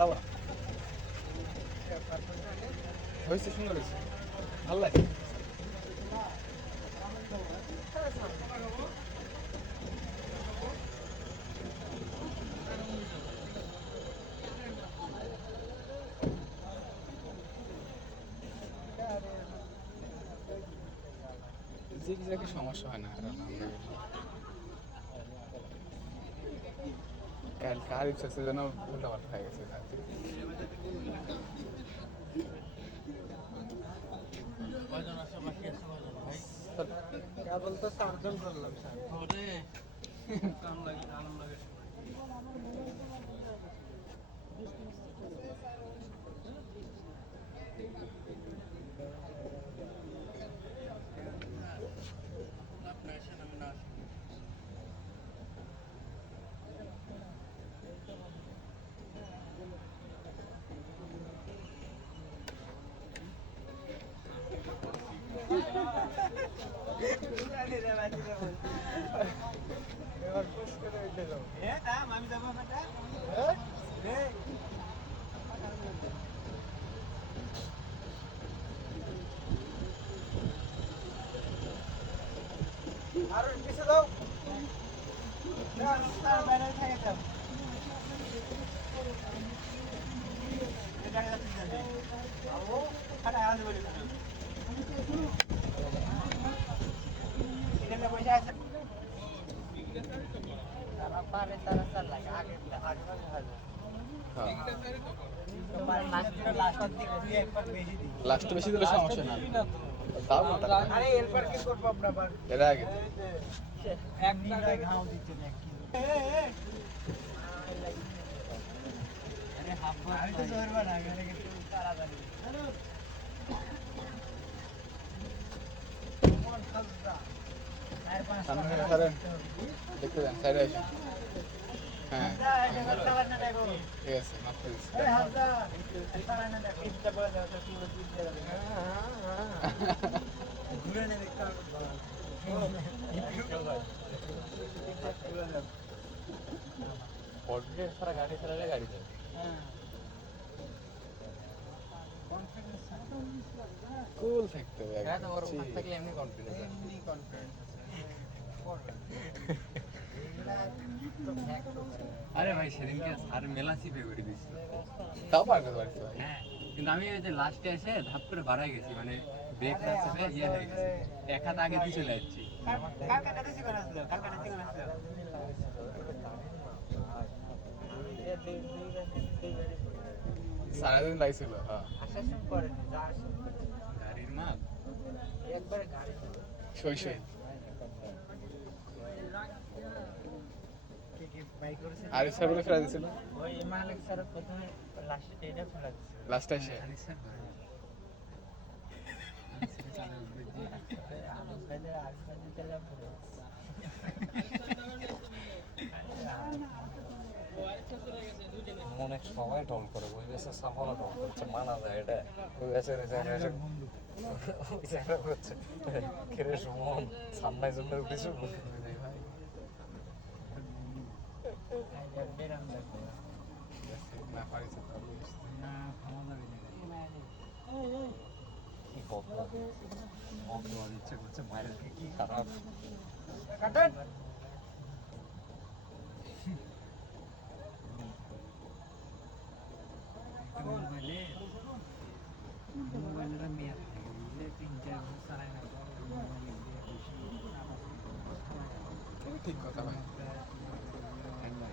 চালাবা হয়েছে সুন্দর হয়েছে। ভালো লাগে। জিগজ্যাগে সমস্যা হয় না কার ইচ্ছা ছিল যেন উল্টা পাল্টা হয়ে গেছে কেবল তো চারজন করলাম sir Evar koş gel öyle de. Evet ha, mami zaman kadar. লাস্টে বেশি দিলে সমস্যা না তাও আরে এরপর কি করব আমরা আবার? এর আগে। এক নিরায় ঘাও দিচ্ছে না কি। আরে হাফ আমি তো ধরবা না এখানে কিন্তু তাড়াতাড়ি। কোন খালসা চার পাঁচ সামনে দেখতে যান সাইডে আসুন। হ্যাঁ ঠিক আছে মাফ করে দিচ্ছি ঘুরে নেবে কনফিডেন্স ছাড়া গাড়ি চালালে গাড়ি যাবে কুল থাকতে হবে গাড়ি তো বড় একদম। ফাঁক থাকলে এমনি কনফিডেন্স এমনি কনফিডেন্স আরে ভাই সেদিনকে স্যার মেলা সিপে করে দিছিল তাও পারবে পারবে ভাই হ্যাঁ। কিন্তু আমি ওই যে লাস্টে এসে ধাপ করে বাড়াই গেছি মানে ব্রেক চেপে ইয়ে হয়ে গেছে। এক হাত আগে দিয়ে চলে যাচ্ছি। সারাদিন লাগছিল হ্যাঁ। গাড়ির মাপ একবারে গাড়ি সই সই কে কে বাইক করেছে আর ইচ্ছা বলে ফেরা দিছিল ওই মালিক স্যার প্রথমে লাস্ট এটা ফেলা দিচ্ছে লাস্টে এসে আনন্দ পেলে আর পেলে তেলে পড়ে অনেক সবাই টল করে ওই দেশে সাফারা টল করছে মানা যায় এটা। ওই দেশে এসে বন্ধু ওই জায়গা করছে খেরে সুমন সামনায় জন্য কিছু ভাই আইডিয়া বেরাম দেখো না পারিছে না খাওয়া যাবে না কি ঠিক কথা মোবাইল আপনার দশ টাকাতে চার্জ করে না ভাই,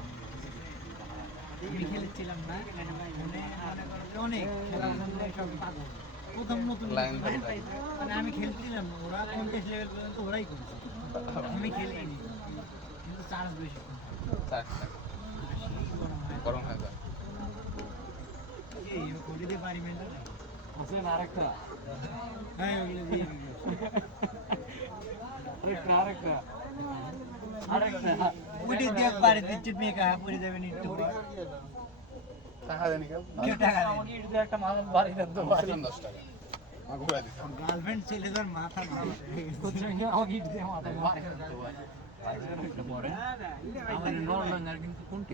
খেলেছিলাম না। অনেক সব পাগল। প্রথম নতুন মানে আমি খেলছিলাম ওরা কন্টেস্ট লেভেল পর্যন্ত ওরাই করেছে। আমি খেলিনি কিন্তু চার্জ বেশি। গরম হয়ে যায়। এই করে দিতে পারি মেন্টাল আছে না আরেকটা। হ্যাঁ আরেকটা। আরেকটা দিয়ে বাড়ি দিচ্ছে মেয়ে কাহা পড়ে যাবে নিত্য টাকা দেনি কেউ? টাকা আমাকে ইট দিয়ে একটা মানুষ বাড়ি দেন তো বাড়ি। ছিলাম দশ টাকা। আমার গার্লফ্রেন্ড ছেলেদের মাথা আমাকে ইট দিয়ে দেন তো পরে কিন্তু কোনটি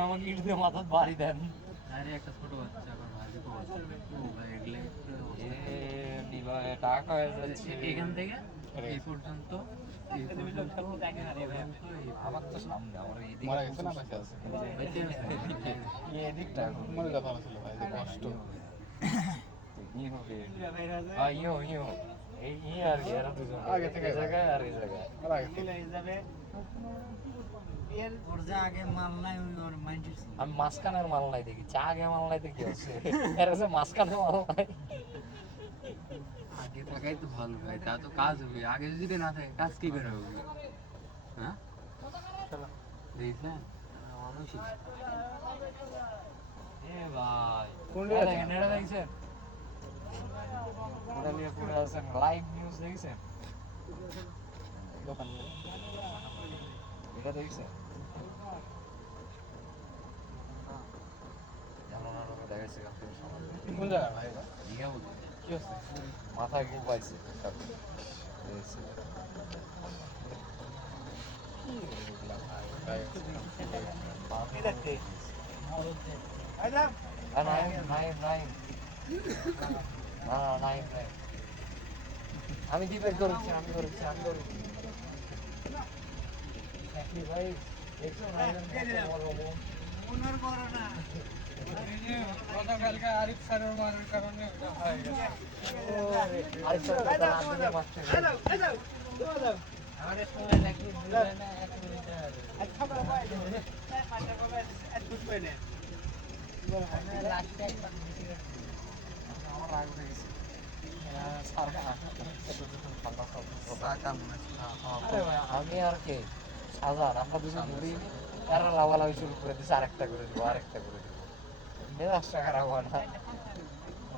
আমাকে ইট মাথা বাড়ি দেন। আরে একটা ছোট বাচ্চা আবার ভাজি তো ও ভাই এগুলো টাকা এখান থেকে এই পর্যন্ত আমার তো সামনে আমার এদিকটা মনে ছিল ভাই কষ্ট। আগে থেকে জায়গায় আর এই জায়গায়। যাবে। আমি মাঝখানের মাল নাই দেখি চা আগে মাল নাই দেখি মাঝখানে মাল নাই। আগে থাকাই তো ভালো ভাই তা তো কাজ হবে। আগে যদি না থাকে কাজ কি করে হবে? হ্যাঁ? দেখছেন? লাইভ নিউজ দেখছেন? দোকান এটা দেখছেন? কোন জায়গা ভাই দীঘা বলতে দেখছি নাইন নাইন আমি ডিপেন্ড করেছি আমি করেছি আমি করেছি ভাই বড় না আমি আর কে? সাজান আমরা দুজন ধরি তারা লাভালাভি শুরু করে দিচ্ছে আরেকটা করে দিব, আরেকটা করে মেজাজটা খারাপ হয় না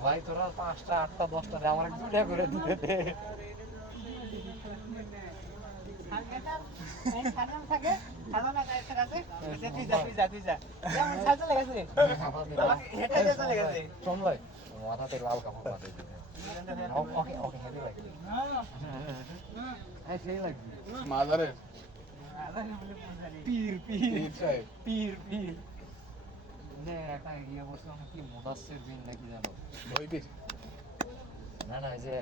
ভাই তোরা পাঁচটা আটটা দশটা আমার দুটা করে দিতে দে মাথাতে লাল কাপড় ওকে ওকে হেভি লাগবে হ্যাঁ সেই লাগবে মাদারের পীর পীর পীর পীর। যে একটা ইয়ে বলছিলাম কি মুদাসসির বিন নাকি জানো ওই না না এই যে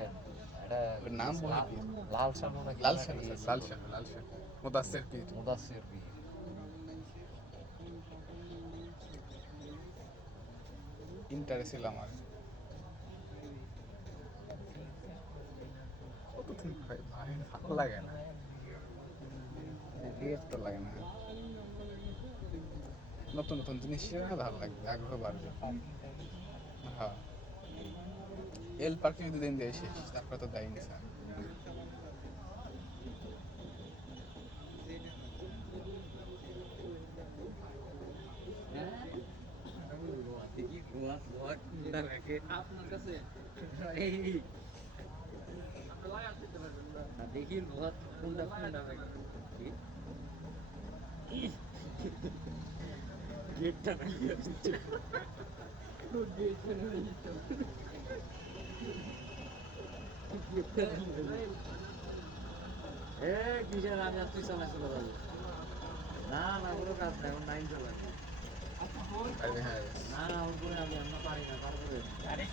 এটা নাম বলে লাল- শানু নাকি লাল শাহ লাল। শাহ লাল শাহ মুদাসসির পীর মুদাসসির পীর ইন্টারেস্ট ছিল আমার কতদিন ভাই ভালো লাগে না বিরক্ত লাগে না নতুন নতুন জিনিস ভালো লাগবে, আগ্রহ বাড়বে। হ্যাঁ এল পার্কে দুদিন দিয়ে শেষ, তারপরে তো দেয়নি স্যার। দেখি কোনটা গেটটা নাকি আসছে গেটটা এ কিসের আমি আর তুই চালা চলে যাব না না কোনো কাজ নাই আমার নাইন চালা আরে হ্যাঁ না না ওর করে আমি আমরা পারি না তারপরে আরে